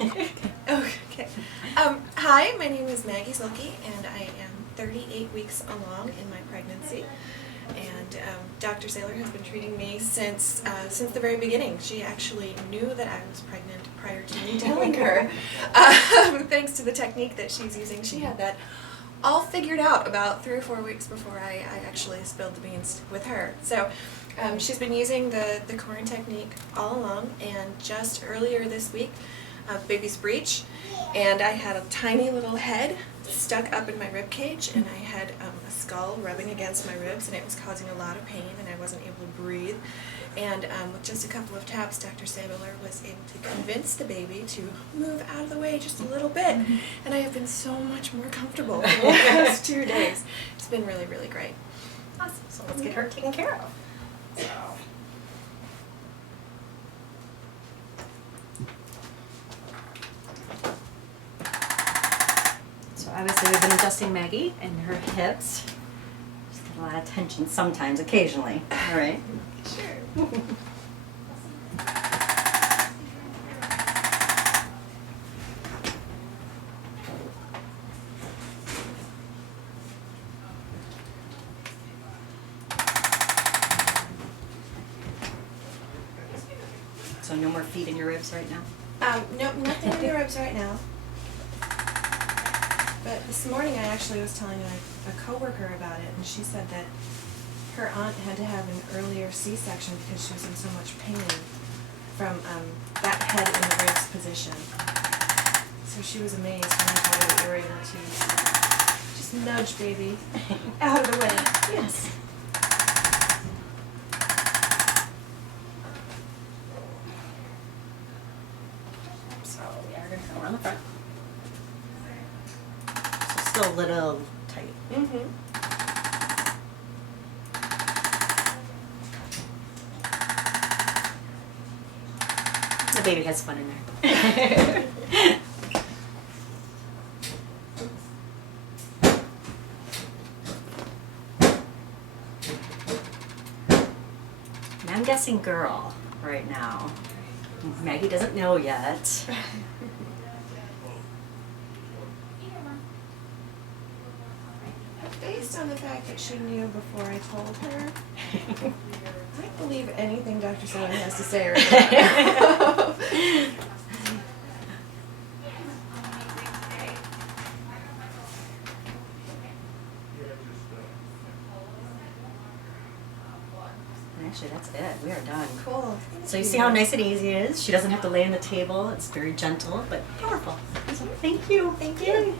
Okay. Hi, my name is Maggie Zilke, and I am 38 weeks along in my pregnancy. And Dr. Saylor has been treating me since the very beginning. She actually knew that I was pregnant prior to me telling her. Thanks to the technique that she's using, she had that all figured out about 3 or 4 weeks before I actually spilled the beans with her. So she's been using the corn technique all along, and just earlier this week, baby's breech, and I had a tiny little head stuck up in my rib cage, and I had a skull rubbing against my ribs, and it was causing a lot of pain, and I wasn't able to breathe. And with just a couple of taps, Dr. Saylor was able to convince the baby to move out of the way just a little bit, and I have been so much more comfortable for the last 2 days. It's been really, really great. Awesome. So let's get her taken care of. So obviously we've been adjusting Maggie and her hips. Just get a lot of tension sometimes, occasionally. All right. Sure. So no more feet in your ribs right now? Nope, nothing in the ribs right now. But this morning I actually was telling a coworker about it, and she said that her aunt had to have an earlier C-section because she was in so much pain from that head in the ribs position. So she was amazed when I told her that we were able to just nudge baby out of the way. Yes. So we are going to go around the front. So still a little tight. Mm-hmm. The baby has fun in there. And I'm guessing girl right now. Maggie doesn't know yet. Based on the fact that she knew before I told her, I believe anything Dr. Saylor has to say right now. Actually, that's it. We are done. Cool. So you see how nice and easy it is? She doesn't have to lay on the table. It's very gentle, but powerful. So thank you. Thank you.